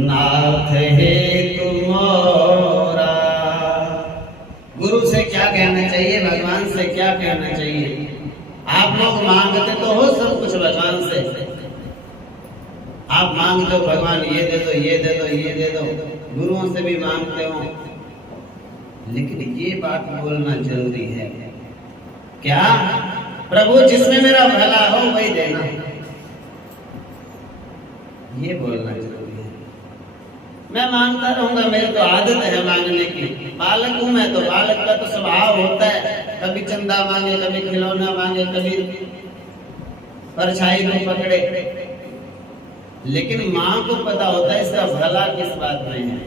नाथ हे तुम्हारा। गुरु से क्या कहना चाहिए, भगवान से क्या कहना चाहिए? आप लोग मांगते तो हो सब कुछ भगवान से, आप मांगते हो भगवान ये दे दो, ये दे दो, ये दे दो, गुरुओं से भी मांगते हो, लेकिन ये बात बोलना जरूरी है क्या? प्रभु जिसमें मेरा भला हो वही देना, ये बोलना जरूरी है। मैं मांगता रहूंगा, मेरी तो आदत है मांगने की, बालक हूं मैं तो, बालक का तो स्वभाव होता है, कभी चंदा मांगे, कभी खिलौना मांगे, कभी परछाई को पकड़े, लेकिन माँ को पता होता है इसका भला किस बात में है।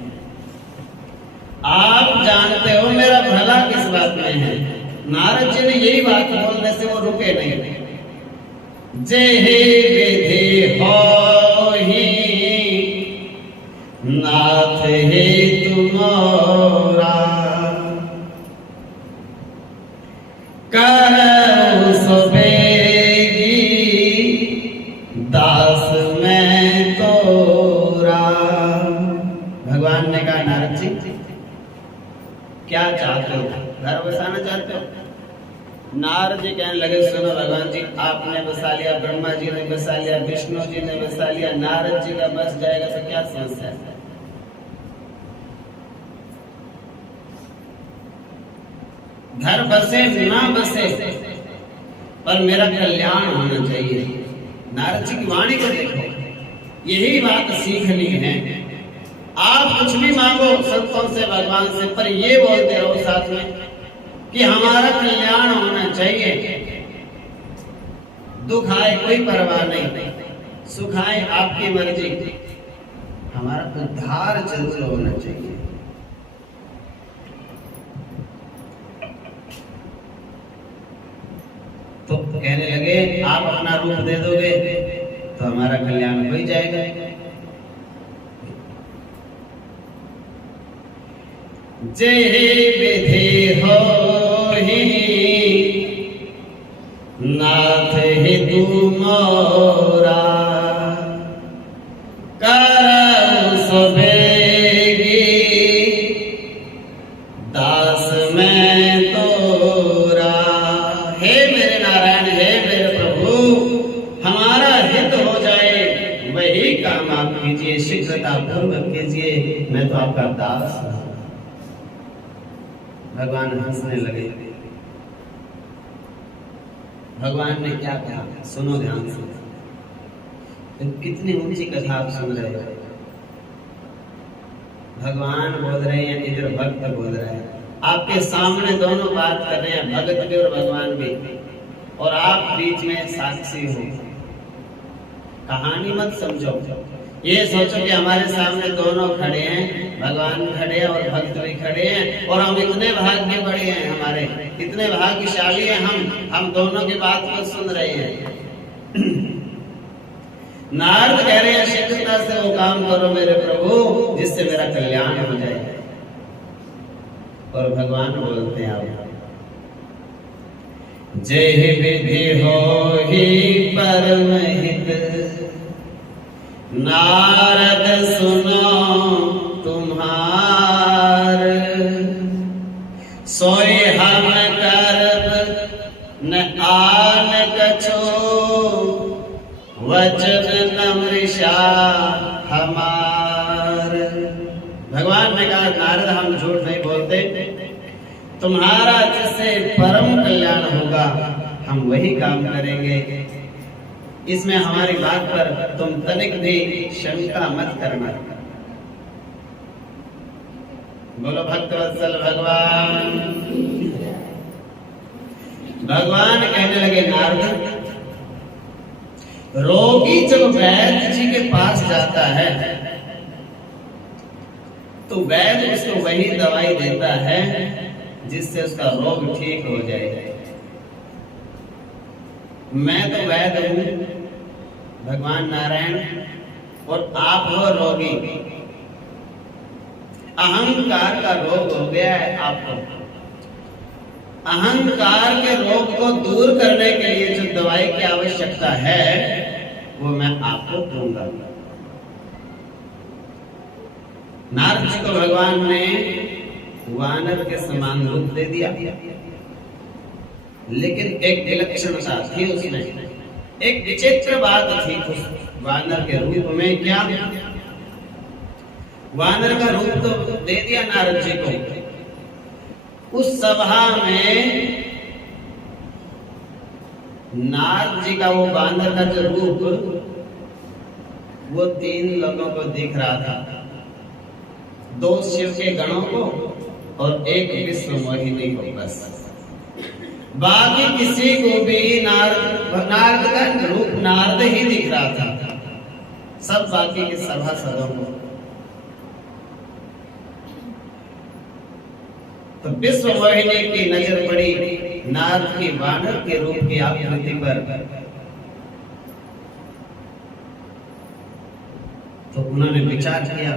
आप जानते हो मेरा भला किस बात में है। नारद जी ने यही बात बोलने से वो रुके नहीं। जेहि विधि होहि नाथ हे तुम्हारा, करहु सो बेगी दास मैं तोरा। भगवान ने कहा नारद जी क्या चाहते हो, घर बसाना चाहते हो? नारद जी कहने लगे सुनो भगवान जी, आपने बसा लिया, ब्रह्मा जी ने बसा लिया, विष्णु जी ने बसा लिया, नारद जी का बस जाएगा तो क्या समस्या है? घर बसे ना बसे पर मेरा कल्याण होना चाहिए। नारद जी की वाणी को देखो, यही बात सीखनी है। आप कुछ भी मांगो संतों से, भगवान से, पर ये बोलते रहो साथ में कि हमारा कल्याण होना चाहिए। दुख आए कोई परवाह नहीं, सुख आए आपकी मर्जी, हमारा उद्धार जरूर होना चाहिए। तो कहने लगे आप अपना रूप दे दोगे तो हमारा कल्याण हो ही जाएगा। जेहि विधि होहि नाथ हे तुम्हारा, करहु सो बेगी दास मैं तोरा। हे मेरे नारायण, हे मेरे प्रभु, हमारा हित हो जाए वही काम आप कीजिए, शीघ्रता पूर्वक कीजिए, मैं तो आपका दास हूं। भगवान हंसने लगे। भगवान ने क्या कहा सुनो ध्यान से, तो कितनी ऊंची कथा आप सुन रहे हो। भगवान बोल रहे हैं, इधर भक्त बोल रहे हैं, आपके सामने दोनों बात कर रहे हैं, भगत भी और भगवान भी, और आप बीच में साक्षी हो। कहानी मत समझो, ये सोचो कि हमारे सामने दोनों खड़े हैं, भगवान खड़े हैं और भक्त भी खड़े हैं, और हम इतने भाग्य बड़े हैं, हमारे इतने भाग्यशाली हैं, हम दोनों की बात को सुन रहे हैं। नारद कह रहे हैं शीघ्रता से वो काम करो मेरे प्रभु जिससे मेरा कल्याण हो जाए, और भगवान बोलते हैं आप जेहि विधि होहि परम हित, नारद सुनो तुम्हार, सोई हम करब न आन कछो, वचन न मृषा हमार। भगवान ने कहा नारद हम झूठ नहीं बोलते, तुम्हारा जिससे परम कल्याण होगा हम वही काम करेंगे, इसमें हमारी बात पर तुम तनिक भी शंका मत करना। बोलो भक्तवत्सल भगवान। भगवान कहने लगे नारद, रोगी जब वैद्य जी के पास जाता है तो वैद्य उसको वही दवाई देता है जिससे उसका रोग ठीक हो जाए। मैं तो वैद्य हूं, भगवान नारायण, और आप हो रोगी। अहंकार का रोग हो गया है आपको। अहंकार के रोग को दूर करने के लिए जो दवाई की आवश्यकता है वो मैं आपको दूंगा। नारद जी को भगवान ने वानर के समान रूप दे दिया, लेकिन एक विलक्षणता थी उसमें, एक विचित्र बात थी उस वानर के रूप में। क्या? वानर का रूप तो दे दिया नारद जी को। उस सभा में नारद जी का वो वानर का जो रूप, वो 3 लोगों को दिख रहा था, 2 शिव के गणों को और एक विश्व मोहिनी को, बस। बाकी किसी को भी नारद का रूप नारद ही दिख रहा था, सब बाकी के सभासदों को। तो विश्व मोहिनी की नजर पड़ी नारद की वानर के रूप की आकृति पर, तो उन्होंने विचार किया,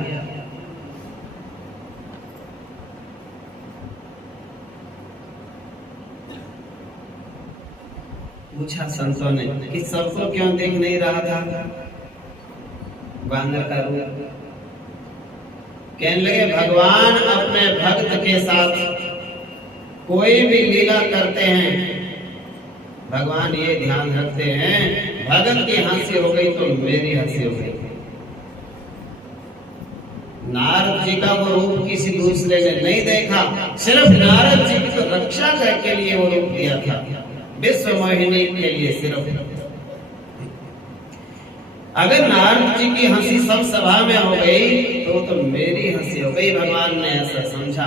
पूछा संतों ने कि सबको क्यों देख नहीं रहा था वानर का रूप? कहने लगे, भगवान अपने भक्त के साथ कोई भी लीला करते हैं, भगवान ये ध्यान रखते हैं, भगत की हंसी हो गई तो मेरी हंसी हो गई। नारद जी का वो रूप किसी दूसरे ने नहीं देखा, सिर्फ नारद जी की तो रक्षा के लिए वो रूप दिया था, विश्व मोहिनी के लिए सिर्फ। अगर नारद जी की हंसी सब सभा में हो गई तो मेरी हंसी हो गई, भगवान ने ऐसा समझा।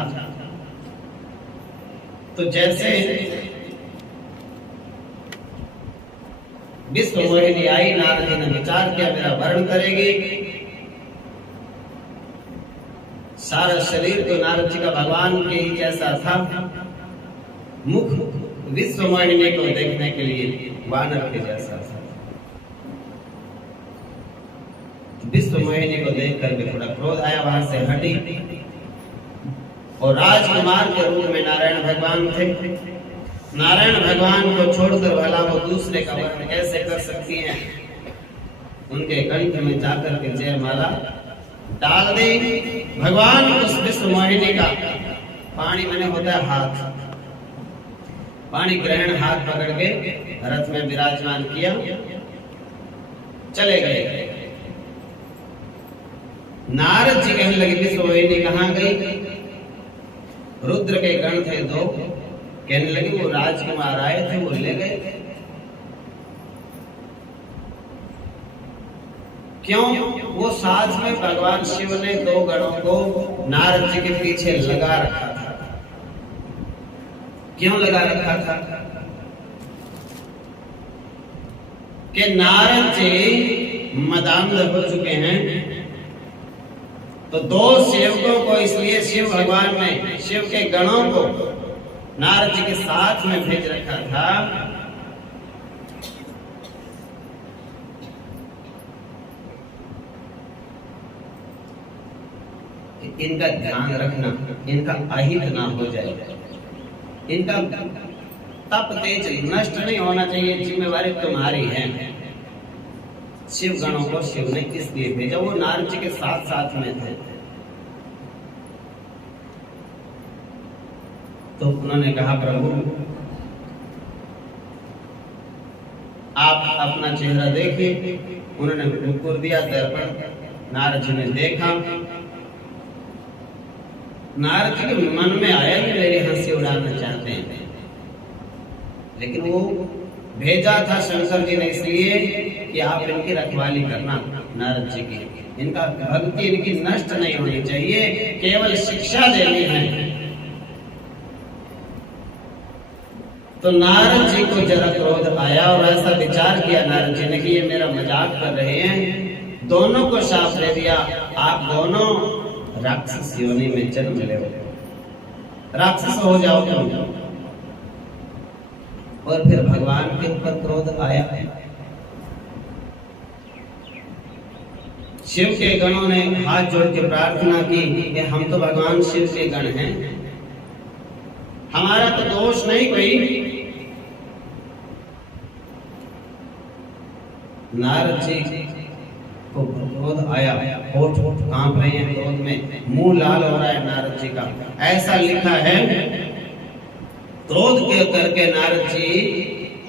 तो जैसे विश्व मोहिनी आई, नारद जी ने विचार किया मेरा वर्ण करेगी। सारा शरीर तो नारद जी का भगवान के ही जैसा था, मुख विश्व मोहिनी को देखने के लिए वानर के जैसा था। विश्व मोहिनी को देख करके थोड़ा क्रोध आया, वहां से हटी और राजकुमार के रूप में नारायण भगवान थे। नारायण भगवान को छोड़कर भला वो दूसरे का वर्ण कैसे कर सकती हैं? उनके कंठ में जाकर के जयमाला डाल दी। भगवान उस विश्व मोहिनी का पानी मैंने होता है हाथ, पानी ग्रहण हाथ पकड़ के रथ में विराजमान किया, चले गए। नारद जी कहने लगे, विश्व मोहिनी कहाँ गई? रुद्र के गण थे 2, कहने लगे वो राजकुमार आए थे, वो ले गए। क्यों? वो साथ में भगवान शिव ने 2 गणों को नारद जी के पीछे लगा रखा था। क्यों लगा रखा था? कि नारद जी मदांध हो चुके हैं, तो 2 सेवकों को इसलिए शिव भगवान ने शिव के गणों को नारद जी के साथ में भेज रखा था कि इनका ध्यान रखना, इनका अहित ना हो जाए, इनका तप तेज नष्ट नहीं होना चाहिए, जिम्मेवारी तुम्हारी है। शिव गणों को शिव ने इसलिए भेजा, वो नारद जी के साथ साथ में थे। तो उन्होंने कहा, प्रभु आप अपना चेहरा देखिए। उन्होंने मुकुर दिया दर्पण, नारद जी ने देखा। नारद जी के मन में आया कि मेरी हंसी उड़ाना चाहते हैं, लेकिन वो भेजा था शंकर जी ने इसलिए कि आप इनकी रखवाली करना, नारद जी की, इनका भक्ति इनकी नष्ट नहीं होनी चाहिए, केवल शिक्षा देनी है। तो नारद जी को जरा क्रोध आया और ऐसा विचार किया नारद जी ने कि ये मेरा मजाक कर रहे हैं। दोनों को शाप दे दिया, आप दोनों राक्षस योनि में जन्म ले, राक्षस हो जाओ तुम। और फिर भगवान के ऊपर क्रोध आया। शिव के गणों ने हाथ जोड़ के प्रार्थना की कि हम तो भगवान शिव के गण हैं, हमारा तो दोष नहीं कोई। नारद जी को क्रोध आया, होठ कांप रहे हैं क्रोध में, मुंह लाल हो रहा है नारद जी का। ऐसा लिखा है, क्रोध के करके नारद जी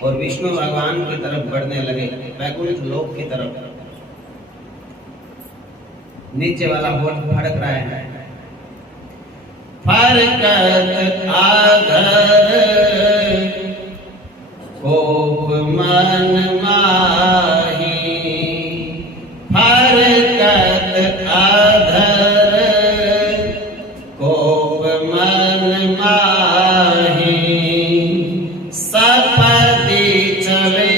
और विष्णु भगवान की तरफ बढ़ने लगे, वैकुंठ लोक की तरफ। नीचे वाला होठ फड़क रहा है, फरकत आधर कोप मन माही, फरकत आधर कोप मन माही, सपति चले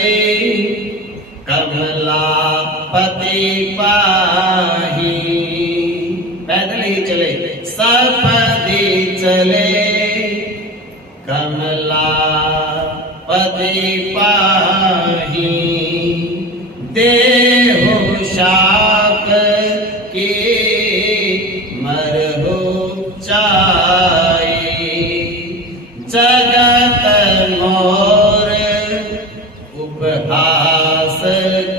कमलापति पाही। पैदल ही चले, सपति चले कमलापति पाही, देहु शाप की मरहु चाई, जगत मोर उपहास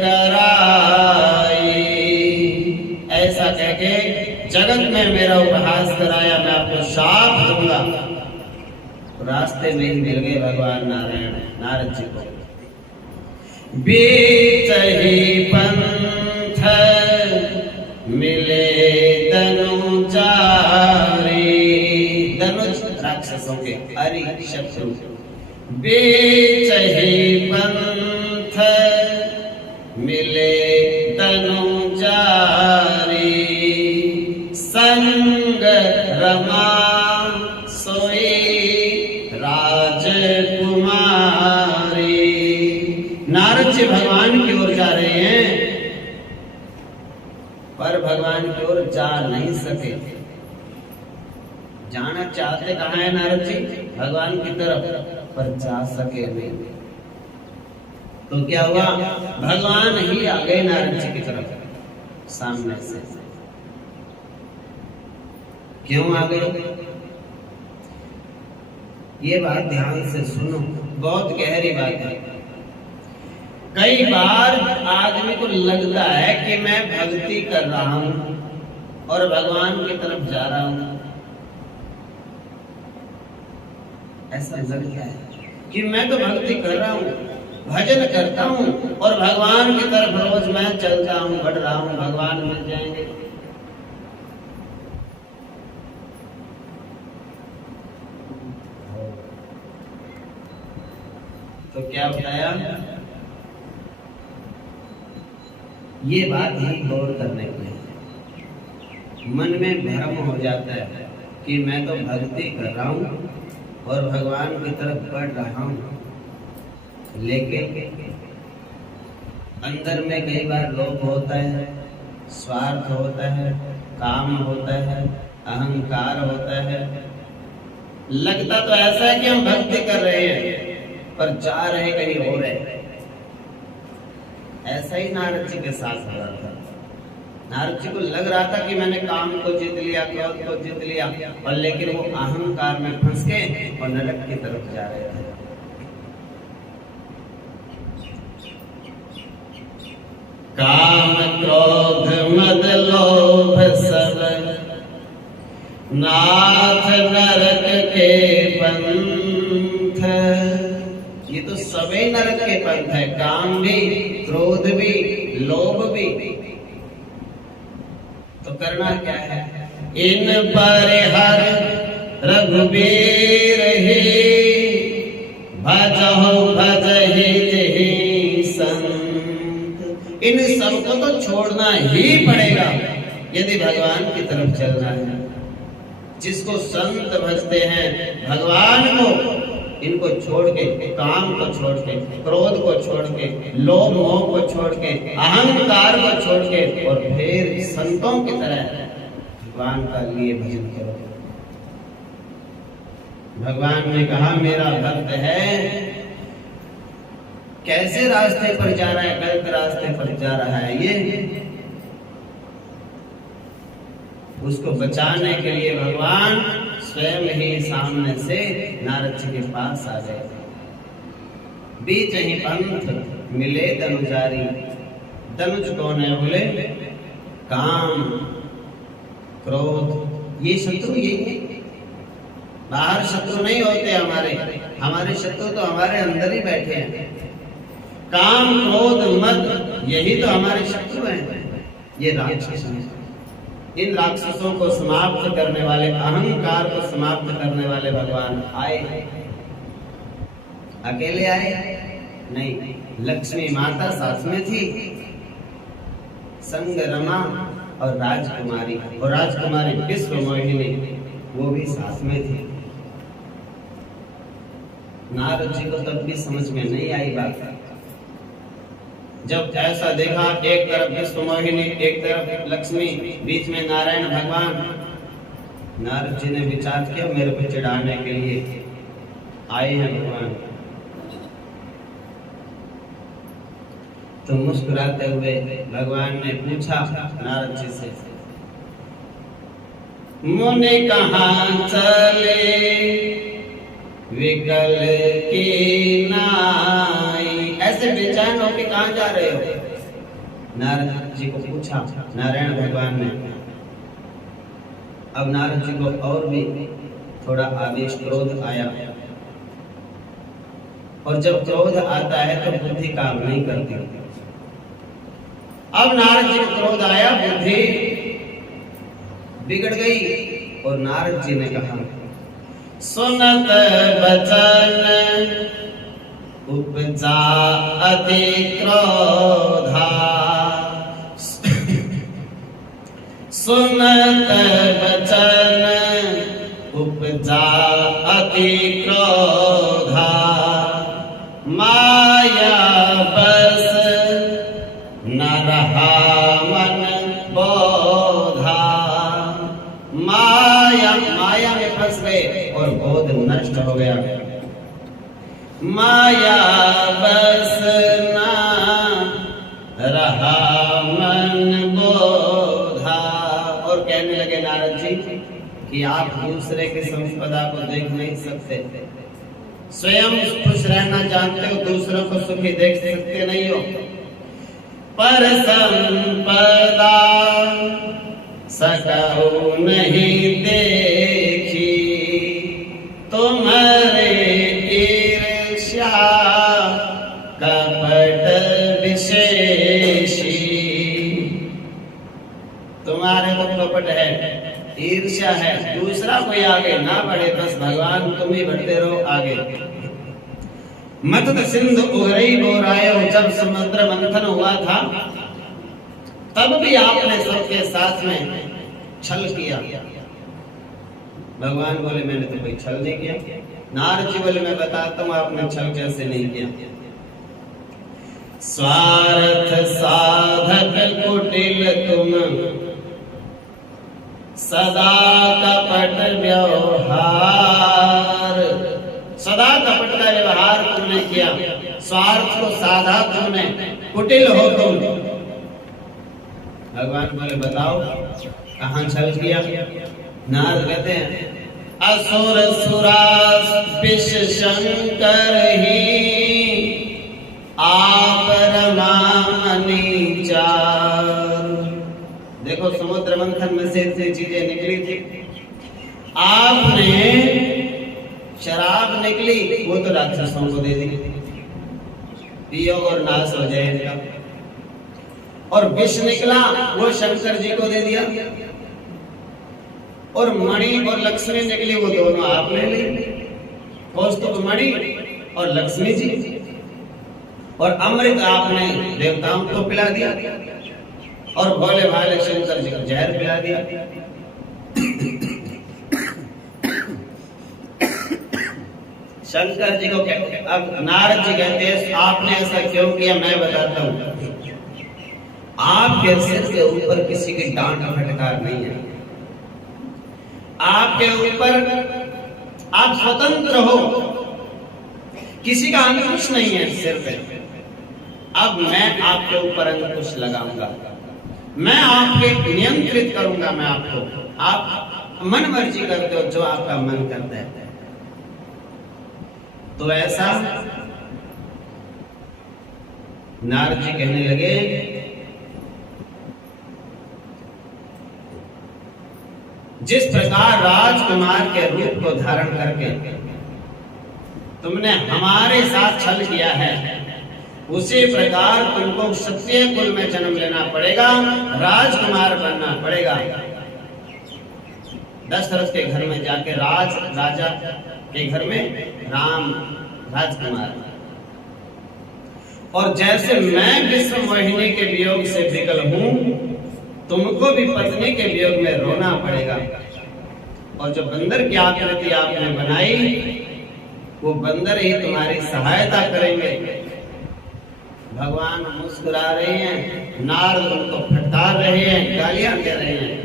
कराई। ऐसा कह के जगत में मेरा उपहास कराया, मैं आपको शाप दूंगा। रास्ते में ही मिल गए भगवान नारायण नारद जी को। बीच ही पंथ मिले धनुचारी, धनुष राक्षसों के हरि शत्रु। बीच ही पंथ मिले धनुचारी, संग रमा सोई राजकुमारी। नारद जी भगवान की ओर जा रहे हैं, पर भगवान की ओर जा नहीं सके। जाना चाहते कहाँ है नारद जी? भगवान की तरफ, पर जा सके नहीं। तो क्या हुआ? भगवान ही आ गए नारद जी की तरफ सामने से। क्यों आ गए? ये बात ध्यान से सुनो, बहुत गहरी बात है। कई बार आदमी को लगता है कि मैं भक्ति कर रहा हूं और भगवान की तरफ जा रहा हूं। ऐसा लगता है कि मैं तो भक्ति कर रहा हूं, भजन करता हूं और भगवान की तरफ रोज मैं चलता हूं, बढ़ रहा हूं, भगवान मिल जाएंगे। तो क्या बताया? ये बात ही गौर करने की है। मन में भ्रम हो जाता है कि मैं तो भक्ति कर रहा हूँ और भगवान की तरफ बढ़ रहा हूँ, लेकिन अंदर में कई बार लोभ होता है, स्वार्थ होता है, काम होता है, अहंकार होता है। लगता तो ऐसा है कि हम भक्ति कर रहे हैं पर जा रहे कहीं और है। ऐसा ही नारद जी के साथ हो रहा था। नारद जी को लग रहा था कि मैंने काम को जीत लिया, क्रोध को जीत लिया, और लेकिन वो अहंकार में फंस गए और नरक की तरफ जा रहे थे। काम क्रोध मद लोभ सब नाथ नरक के पंथ। ये तो सभी नरक के पंथ है, काम भी, क्रोध भी, लोभ भी। तो करना क्या है? इन पर हर रघुबीर ही भजहु भजहि जेहि संत। इन सबको तो छोड़ना ही पड़ेगा यदि भगवान की तरफ चलना है। जिसको संत भजते हैं भगवान को, इनको छोड़ के, काम को छोड़ के, क्रोध को छोड़ के, लोभ मोह को छोड़ के, अहंकार को छोड़ के, और फिर संतों की तरह भगवान का लिए भजन करो। भगवान ने कहा मेरा भक्त है, कैसे रास्ते पर जा रहा है? गलत रास्ते पर जा रहा है। ये उसको बचाने के लिए भगवान स्वयं ही सामने से नारद जी के पास आ गए। बीच ही पंथ मिले धनुजारी। धनुष कौन है? बोले काम, क्रोध, ये शत्रु यही है। बाहर शत्रु नहीं होते हमारे शत्रु तो हमारे अंदर ही बैठे हैं। काम, क्रोध, मद, यही तो हमारे शत्रु हैं। ये राक्षस हैं। इन राक्षसों को समाप्त करने वाले, अहंकार को समाप्त करने वाले भगवान आए। अकेले आए नहीं, लक्ष्मी माता साथ में थी, संग रमा और राजकुमारी विश्व मोहिनी वो भी साथ में थी। नारद जी को तब भी समझ में नहीं आई बात। जब ऐसा देखा, एक तरफ विश्व मोहिनी, एक तरफ लक्ष्मी, बीच में नारायण भगवान, नारद जी ने विचार किया मेरे को चिढ़ाने के लिए आए हैं भगवान। तो मुस्कुराते हुए भगवान ने पूछा नारद जी से, मुनि कहाँ चले विकल की नाई। ऐसे बेचैन होके कहाँ जा रहे हो? नारद जी को पूछा नारायण भगवान ने। अब नारद जी को और भी थोड़ा आवेश, क्रोध आया। और जब क्रोध आता है तो बुद्धि काम नहीं करती। अब नारद जी को क्रोध आया, बुद्धि बिगड़ गई और नारद जी ने कहा, सुनत बचन उपजा अति क्रोधा, सुनत बचन उपजा अति क्रोधा, माया बस न रहा मन बोधा। माया में फंस गए और बोध नष्ट हो गया। माया बस न रहा मन बोधा। और कहने लगे नारद जी कि आप दूसरे की संपदा को देख नहीं सकते, स्वयं खुश रहना जानते हो, दूसरों को सुखी देख सकते नहीं हो। पर संपदा सकहु नहीं देखी, तुम्हारे ईर्ष्या कपट विशेषी। तुम्हारे को कपट है, ईर्ष्या है, दूसरा कोई आगे ना बढ़े, बस भगवान तुम ही बढ़ते रहो आगे। मत सिंधु उगरई बोरायो, जब समुद्र मंथन हुआ था तब भी आपने सबके साथ में छल किया। भगवान बोले मैंने तो कोई छल नहीं किया। नारद जी बोले मैं बताता हूं आपने छल कैसे नहीं किया। स्वार्थ साधक कुटिल तुम, सदा कपट व्यवहार। सदा कपट का व्यवहार तुमने किया, स्वार्थ को साधा तुमने, कुटिल हो तुम। भगवान बोले बताओ कहां छल किया? नारद कहते हैं असुर सुरास विष शंकर ही, आप रमानी चार। देखो समुद्र मंथन में से चीजें निकली थी, आपने शराब निकली वो तो राक्षसों को दे दी, पियो और नाश हो जाए इनका। और विष निकला वो शंकर जी को दे दिया, और मणि और लक्ष्मी निकली वो दोनों आपने ली, कौस्तुभ मणि और लक्ष्मी जी। और अमृत आपने देवताओं को पिला दिया और भोले भाले शंकर जी को जहर पिला दिया। शंकर जी को अब नारद जी कहते हैं आपने ऐसा क्यों किया? मैं बताता हूं। आपके सिर के ऊपर किसी की डांट फटकार नहीं है, आपके ऊपर आप स्वतंत्र हो, किसी का अंकुश नहीं है सिर पे। अब मैं आपके ऊपर अंकुश लगाऊंगा, मैं आपके नियंत्रित करूंगा, मैं आपको, आप मन मर्जी करते हो जो आपका मन करता है। तो ऐसा नारद जी कहने लगे जिस प्रकार राजकुमार के रूप को धारण करके तुमने हमारे साथ छल किया है, उसी प्रकार तुमको क्षत्रिय कुल में जन्म लेना पड़ेगा, राजकुमार बनना पड़ेगा। दशरथ के घर में जाके राजा के घर में राम राजकुमार। और जैसे मैं विश्व मोहिनी के वियोग से विकल हूं, तुमको भी पत्नी के वियोग में रोना पड़ेगा। और जो बंदर की आकृति आपने बनाई, वो बंदर ही तुम्हारी सहायता करेंगे। भगवान मुस्कुरा रहे हैं, नारद उनको फटकार रहे हैं, गालियां दे रहे हैं।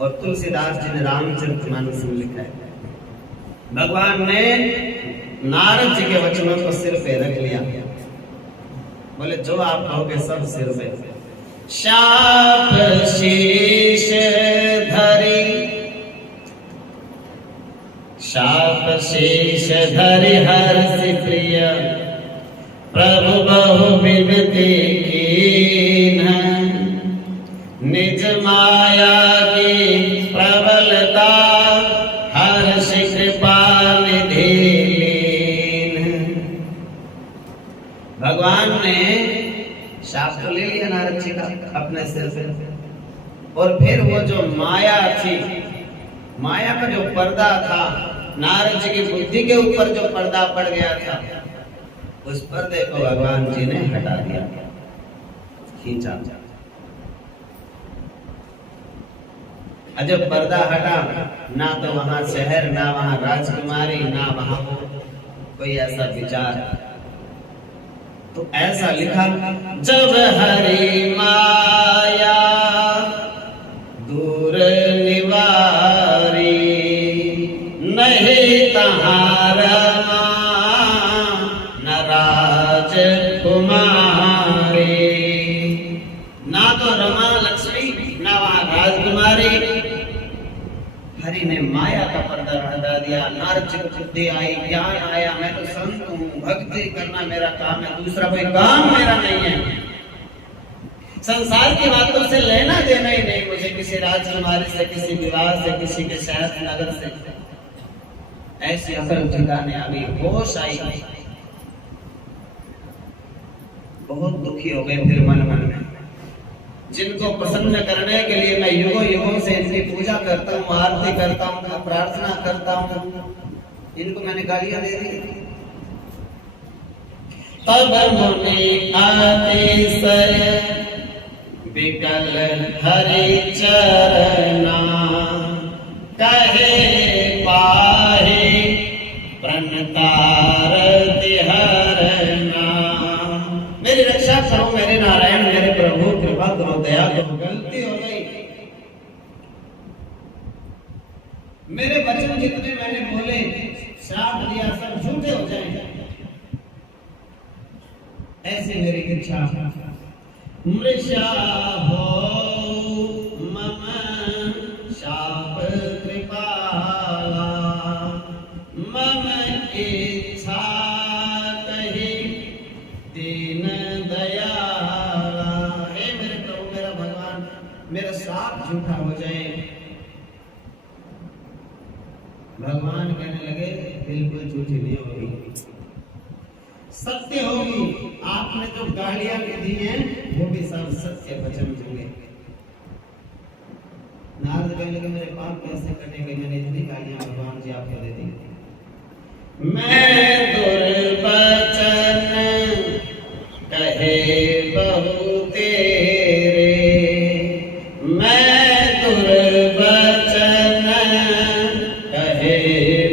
और तुलसीदास जी ने रामचरितमानस में लिखा है, भगवान ने नारद जी के वचनों को सिर पे रख लिया। बोले जो आप कहोगे सब सिर पे। शाप शीश धरी, शाप शीश धरि हर्षि प्रिय, प्रभु बहु विनती कीन्ह, निज माया की प्रबलता, हर्षि कृपा निधि लीन। भगवान ने शाप तो ले लिया नारद जी का अपने सिर से, और फिर वो जो माया थी, माया का जो पर्दा था, नारद जी की बुद्धि के ऊपर जो पर्दा पड़ गया था, उस पर्दे को भगवान जी ने हटा दिया, खींचा। जब पर्दा हटा, ना तो वहां शहर, ना वहां राजकुमारी, ना वहां कोई ऐसा विचार। तो ऐसा लिखा, जब हरि माया दूर निवारी, नहीं तहां रमा न राज कुमारी। ना तो रमा लक्ष्मी, ना वहां राजकुमारी। हरि ने माया का पर्दा हटा दिया। नारद जी को बुद्धि आई, ज्ञान आया, मैं तो संत हूँ, भक्ति करना मेरा काम है, दूसरा कोई काम मेरा नहीं है। संसार की बातों से लेना देना ही नहीं मुझे, किसी राजकुमारी से, किसी विवाह से, किसी के शहर नगर से। ऐसी अकल ठिकाने आ गई, होश आई, बहुत दुखी हो गए फिर मन मन में। जिनको प्रसन्न करने के लिए मैं युगों युगों से इनकी पूजा करता हूँ, आरती करता हूँ, प्रार्थना करता हूँ, इनको मैंने गालियां दे दी। तब मुनि अतिशय विकल हरि चरना, कहे पाहि प्रणतार तिहरना। मेरी रक्षा करो मेरे नारायण, मेरे प्रभु, कृपा करो, दया करो, गलती हो गई। मेरे वचन जितने मैंने बोले, श्राप दिया, सब झूठे हो जाएंगे, ऐसी मेरी इच्छा। मृषा हो मम शाप कृपाला, मम इच्छा कही दीन दयाला। हे मेरे प्रभु, मेरा भगवान, मेरा श्राप झूठा हो जाए। भगवान कहने लगे, बिल्कुल झूठी नहीं होगी, सत्य होगी। आपने जो गालियां दी हैं, वो भी सब सत्य वचन होंगे। नारद कहने लगे, मेरे पाप कैसे कटेंगे, मैंने इतनी गालियां भगवान जी आपको दे दी। मैं दुर्वचन कहे बहु तेरे, मैं दुर्वचन कहे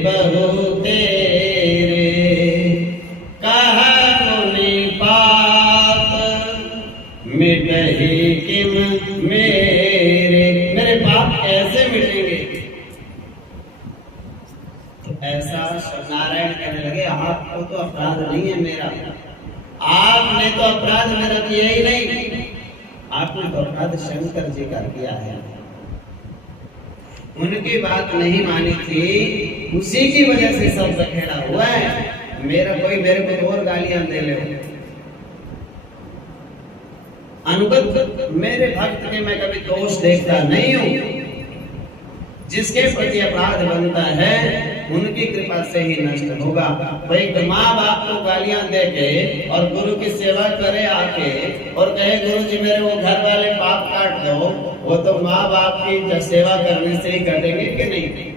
बहु तेरे, कहा मुनि पाप मिटहि किम मेरे। मेरे पाप कैसे मिटेंगे? तो ऐसा नारायण कहने लगे, आपको तो अपराध नहीं है मेरा, आपने तो अपराध मेरा किया ही नहीं, आपने तो अपराध शंकर जी का किया है। उनकी बात नहीं मानी थी, उसी की वजह से सब बखेड़ा हुआ है। मेरा कोई मेरे को और गालियां दे ले, अनुगत मेरे भक्त के मैं कभी दोष देखता नहीं हूं। जिसके प्रति अपराध बनता है उनकी कृपा से ही नष्ट होगा। भाई माँ बाप को गालियां दे के और गुरु की सेवा करे आके और कहे गुरु जी मेरे वो घर वाले पाप काट दो, वो तो माँ बाप की सेवा करने से ही कटेंगे कि नहीं?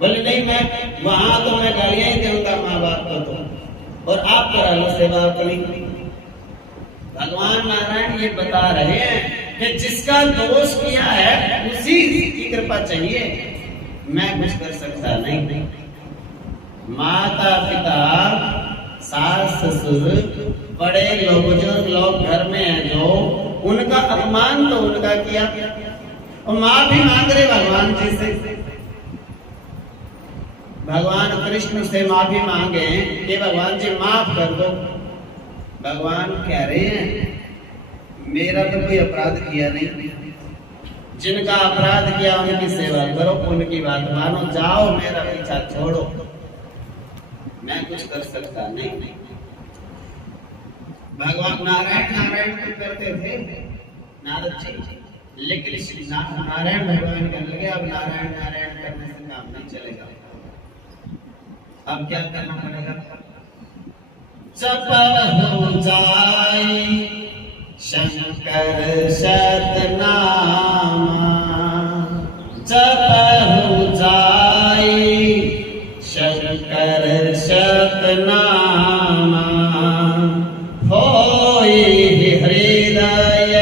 बोले नहीं मैं वहां तो मैं गालियां ही दूंगा माँ बाप को, तो और आप करा लो सेवा अपनी। भगवान नारायण ये बता रहे हैं कि जिसका दोष किया है उसी की कृपा चाहिए, मैं कुछ कर सकता नहीं। माता पिता सास ससुर बड़े लोग बुजुर्ग लोग घर में हैं जो, उनका अपमान तो उनका किया और माँ भी मांग रहे भगवान जी से, भगवान कृष्ण से माफी मांगे कि भगवान जी माफ कर दो। भगवान कह रहे हैं मेरा तो कोई अपराध किया नहीं, जिनका अपराध किया उनकी सेवा करो, उनकी बात मानो, जाओ मेरा पीछा छोड़ो, मैं कुछ कर सकता नहीं। भगवान नारायण नारायण तो करते थे नारद जी, लेकिन नारायण भगवान कहने लगे अब नारायण नारायण करने से काम नहीं चलेगा, अब क्या करना पड़ेगा? जप हो जाए शंकर शतनामा, जप हो जाए शंकर शतनामा, होई हृदय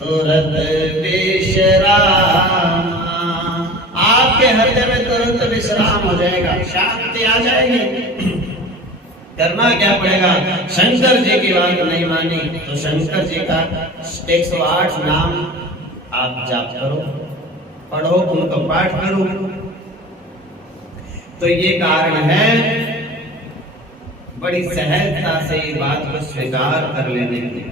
तुरंत विश्राम। आपके हृदय में तुरंत विश्राम हो जाएगा, शांति आ जाएगी। करना क्या पड़ेगा? शंकर जी की बात नहीं मानी तो शंकर जी का 108 नाम आप जाप करो, पढ़ो, उनको पाठ करो। तो ये कारण है बड़ी सहजता से ये बात को स्वीकार कर लेने की।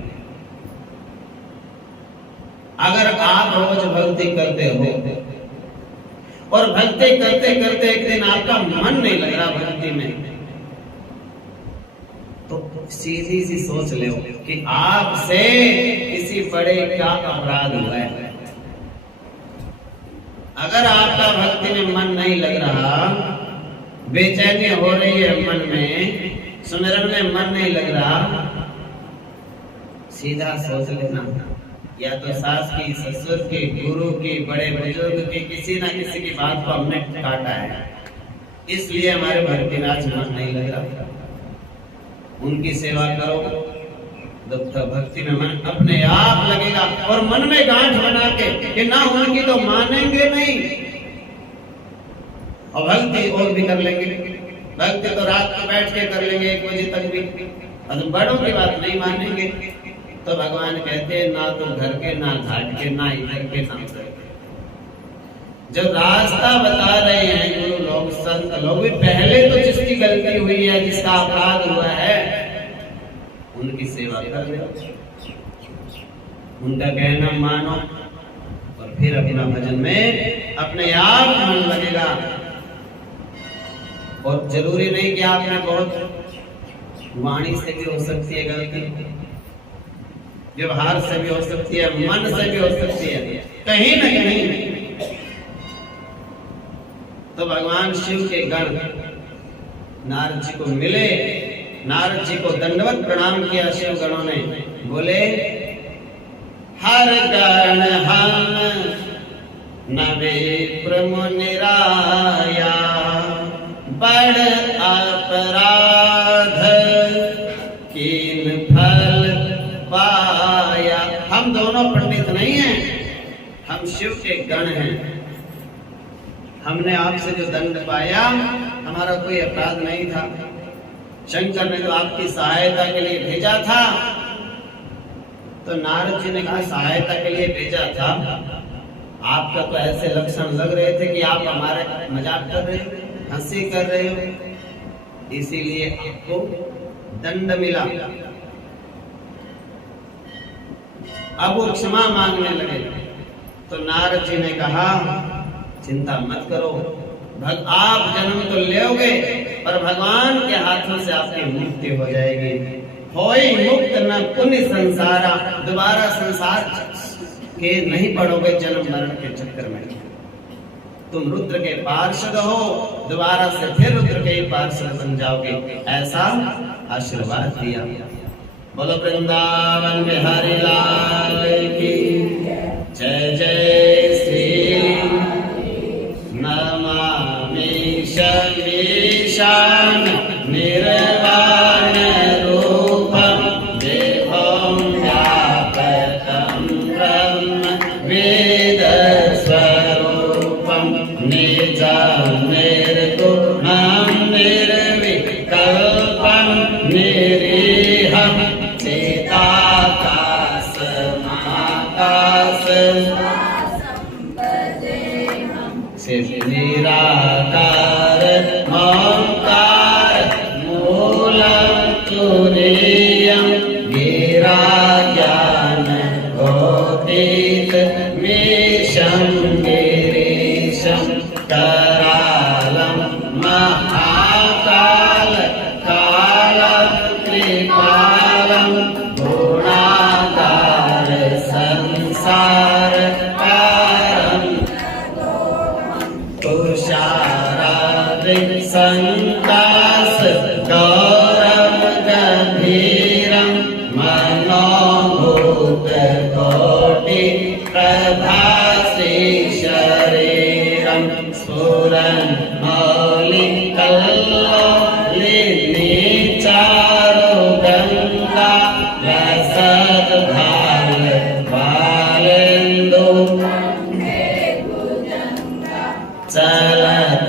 अगर आप रोज भक्ति करते हो और भक्ति करते करते एक दिन आपका मन नहीं लग रहा भक्ति में, तो सीधी सी सोच ले कि आपसे किसी बड़े का अपराध हुआ है। अगर आपका भक्ति में मन नहीं लग रहा, बेचैनी हो रही है मन में, सुमिरन में मन नहीं लग रहा, सीधा सोच लेना या तो सास की, ससुर की, गुरु की, बड़े बुजुर्ग की, किसी ना किसी की बात को हमने काटा है, इसलिए हमारे भक्ति में आज मन नहीं लग रहा। उनकी सेवा करो तो भक्ति में मन अपने आप लगेगा। और मन में गांठ बना के कि ना उनकी तो मानेंगे नहीं, और भक्ति और भी कर लेंगे, भक्ति तो रात को बैठ के कर लेंगे 1 बजे तक भी, और बड़ों की बात नहीं मानेंगे। तो भगवान कहते हैं ना तो घर के, ना घाट के, ना इधर के, ना उधर के। जो रास्ता बता रहे हैं गुरु लोग, संत लोग, भी पहले तो जिसकी गलती हुई है, जिसका अपराध हुआ है, उनकी सेवा कर लो, उनका कहना मानो, और फिर अपना भजन में अपने आप मन लगेगा। और जरूरी नहीं कि आपने बहुत वाणी से भी हो सकती है गलती, व्यवहार से भी हो सकती है, मन से भी हो सकती है, कहीं न कहीं। तो भगवान शिव के गण नारद जी को मिले, नारद जी को दंडवत प्रणाम किया शिव गणों ने, बोले हर गण हम नवे प्रमुनिराया, बड़ अपराध कीन फल पाया। हम दोनों पंडित नहीं हैं, हम शिव के गण हैं। हमने आपसे जो दंड पाया, हमारा कोई अपराध नहीं था, शंकर ने तो आपकी सहायता के लिए भेजा था। तो नारद जी ने कहा सहायता के लिए भेजा था, आपका तो ऐसे लक्षण लग रहे थे कि आप हमारे मजाक कर रहे हो, हंसी कर रहे हो, इसीलिए आपको दंड मिला। अब वो क्षमा मांगने लगे। तो नारद जी ने कहा चिंता मत करो, आप जन्म तो लोगे पर भगवान के हाथों से आपकी मुक्ति हो जाएगी। होई मुक्त न पुण्य संसारा, दोबारा संसार कि नहीं पड़ोगे जन्म मरण के चक्कर में। तुम रुद्र के पार्षद हो, दोबारा से फिर रुद्र के ही पार्षद बन जाओगे, ऐसा आशीर्वाद दिया। बोलो वृंदावन बिहारी लाल की जय। जय श्री नमामि शमीशान निर्वाण रूपम देवं व्यापकं ब्रह्म वेद स्वरूपम निजं निर्गुणं निर्विकल्पं निरीहं निराकार ओंकार मूलं तुरीयं गिराज्ञान गोतीत मीशं गिरीशं करालं महाकाल कालं कृपालं गुणागार संसार संकास गौरव गंभीरं मनोभूत कोटि प्रभासी शरीरं स्फुरन् मौलिकल्लोलिनी चारुगङ्गा रसद्भाल बालेन्दु चलत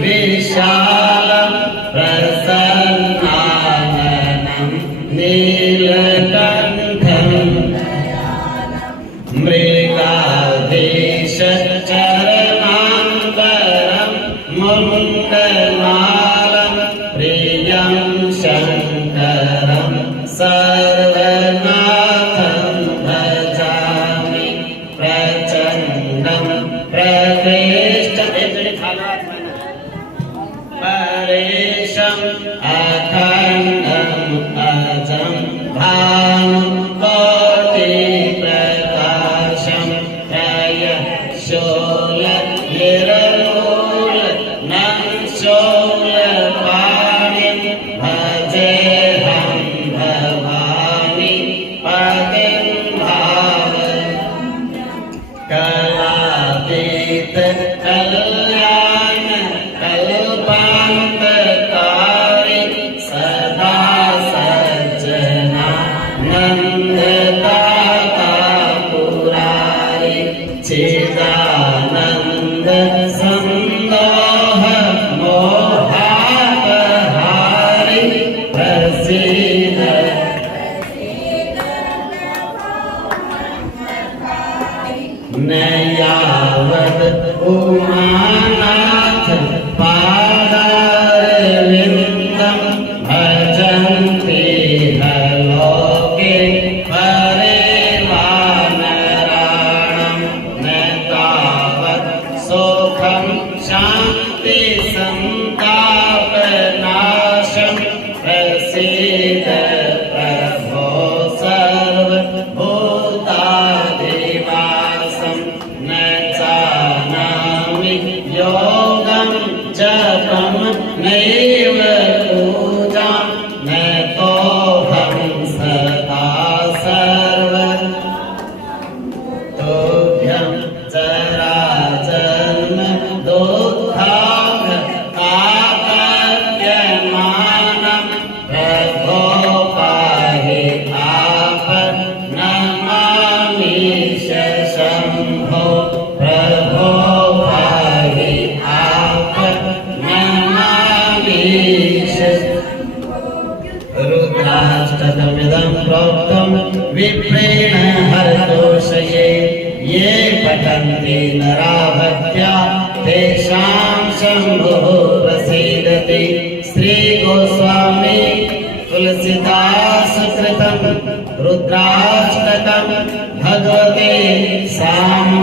विशालं प्रसन्नाननं नीलकण्ठं मृगाधीश चरणाम्बरं मुण्डमालं प्रियं शङ्करं सर्वनाथं भजामि प्रचण्डं परेशं अखण्डं अजं भानुकोटि प्रकाशं त्रयशूल निरमूल नंशूलपाणिं भजेऽहं भवानि पतिं भावं कलातीत चिदानंद संदोह मोहापहारि प्रसीद नयावद उमानाथ पादारविन्दं भजन्ति लोके सुखं शांति संतापनाशं प्रसीद प्रभो सर्वभूताधिवासं न जानामि योगं जपं नैव पूजां न तोऽहं सदा सर्व तोभ्यं चराचर दुःखाग तापत्यमानं प्रभो पाहि आपत् नमामि शम्भो प्रभो पाहि आपत् नमामि रुद्राष्टकमिदं प्रोक्तं विप्रेण हरतोषये ये पठन्ति नरा भक्त्या तेषां शम्भुः प्रसीदति। श्री गोस्वामी तुलसीदास कृतं रुद्राष्टकं भगवते साम्ब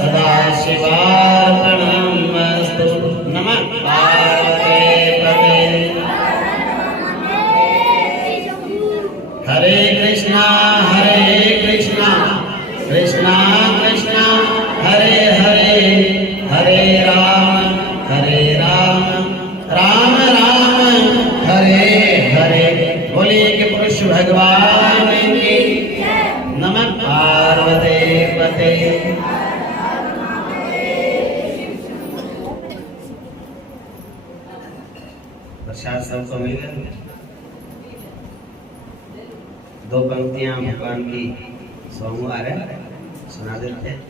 सदाशिवार्पणमस्तु। नमः पार्वते पते। प्रसाद सबको मिल गया। दो पंक्तियां भगवान की सोमवार है, सुना देते हैं।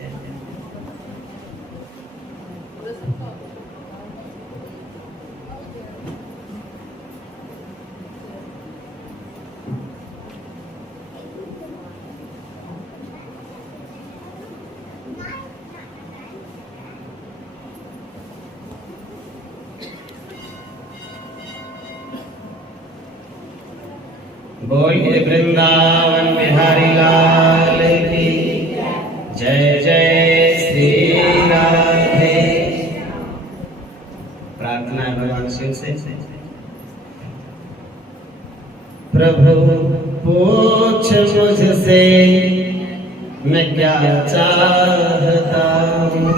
बोलिए वृंदावन बिहारी लाल की जय जय श्री राधे। प्रार्थना है भगवान शिव से। प्रभु पूछ मुझसे मैं क्या चाहता हूँ,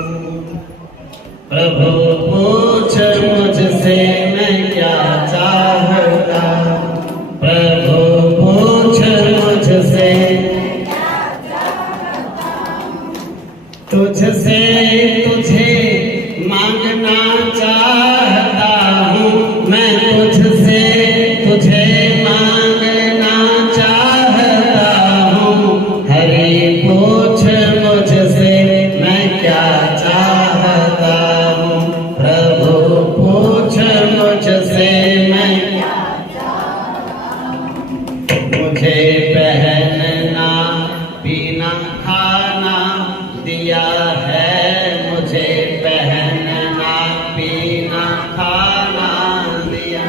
प्रभु पूछ मुझसे मैं क्या चाहता हूँ, प्रभु पूछ मुझसे तुझसे तुझे मांगना चाहता हूँ, मैं तुझसे तुझे मांगना चाहता हूँ। हरि पूछ मुझसे मैं क्या चाहता हूँ, प्रभु पूछ मुझसे मैं मुझे पहनना पीना खाना दिया है, मुझे पहनना पीना खाना दिया,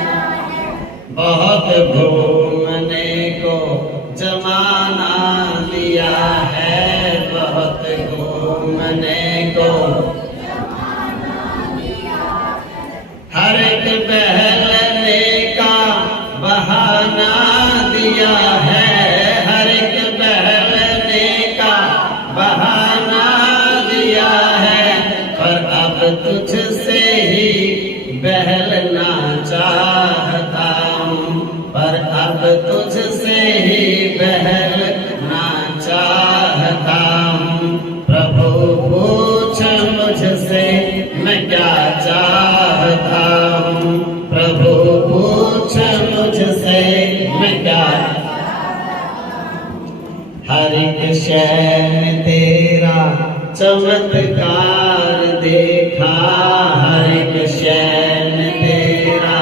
बहुत घूमने को जमाना दिया है, बहुत घूमने को हर एक बहलने का बहाना दिया है, हर एक बहलने का बहाना दिया है, पर अब तुझसे ही बहलना चाहता हूँ, पर अब तुझसे ही बहलना चाहता हूँ। प्रभु पूछ मुझसे मैं क्या चाहता हूँ, प्रभु पूछ मुझसे मैं क्या। हर एक शैन तेरा चमत्कार देखा, हर एक शैन तेरा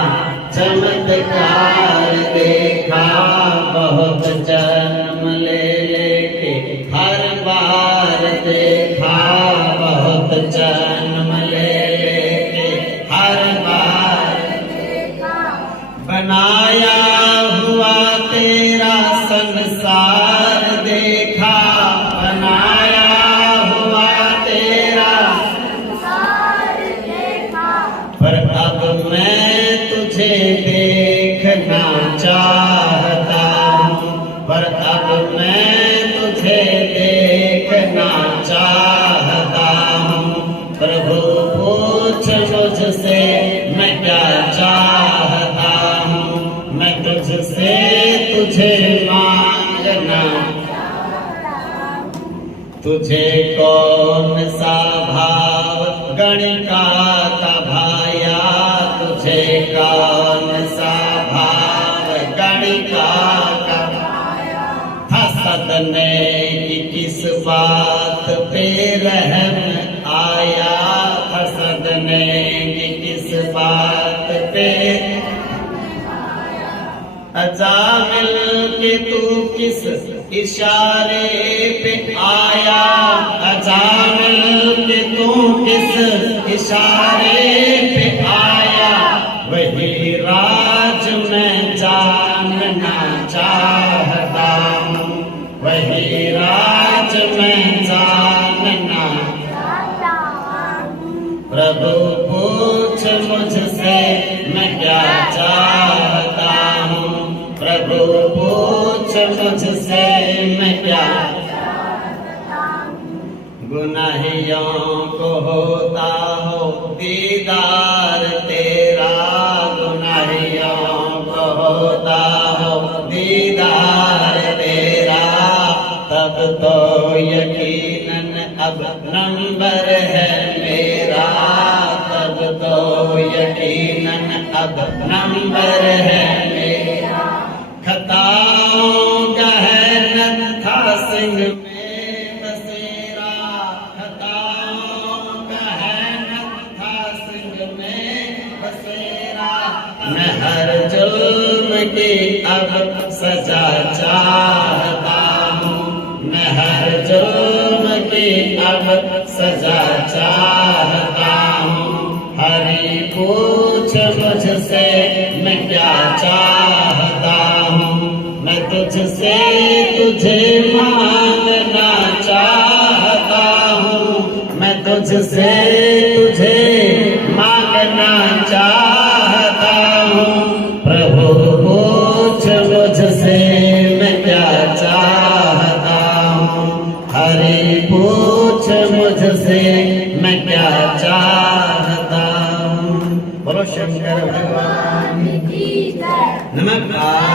चमत्कार देखा, बहुत जन्म ले लेके हर बार देखा, बहुत जन्म ले लेके हर बार बनाया हुआ तेरा संसार देखा, बनाया हुआ तेरा संसार देखा, पर अब मैं तुझे देखना चाहता हूँ, पर अब मैं तुझे देखना चाहता हूँ। प्रभु पूछ मुझसे मैं क्या चाहता हूँ, मैं तुझसे तुझे मांगना। तुझे कौन सा भाव गणिका का भाया, तुझे कौन सा भाव गणिका का भाया, हसदने की किस बात पे रहम आया, हसदने की किस बात पे अजामिल के तू किस इशारे पे आया, अजामिल के तू किस इशारे पे आया, वही राज मैं जानना चाहता हूँ, वही राज मैं जानना चाहता हूँ। प्रभु पूछ मुझसे मैं क्या चाहता हूँ, प्रभु पूछ मुझसे मैं क्या चाहता हूँ। गुनाहियों को होता हो दीदार तेरा, गुनाहियों को होता हो दीदार तेरा, तब तो यकीनन अब नंबर है मेरा, तब तो यकीनन अब नंबर है मेरा। खताओं का है नत्था सिंह में बसेरा, खताओं का है नत्था सिंह में बसेरा। मैं हर जुल्म की अब सजा चाहता हूँ, मैं हर जुल्म की अब सजा चाहता हूँ। हरि पूछ मुझसे मैं क्या चाहता हूँ, मैं तुझसे तुझे मांगना चाहता हूँ, मैं तुझसे तुझे मांगना चाहता हूँ। प्रभु पूछ मुझसे मैं क्या चाहता हूँ, हरि पूछ मुझसे मैं क्या चाहता हूँ। बोलो शंकर भगवान की जय। नमः।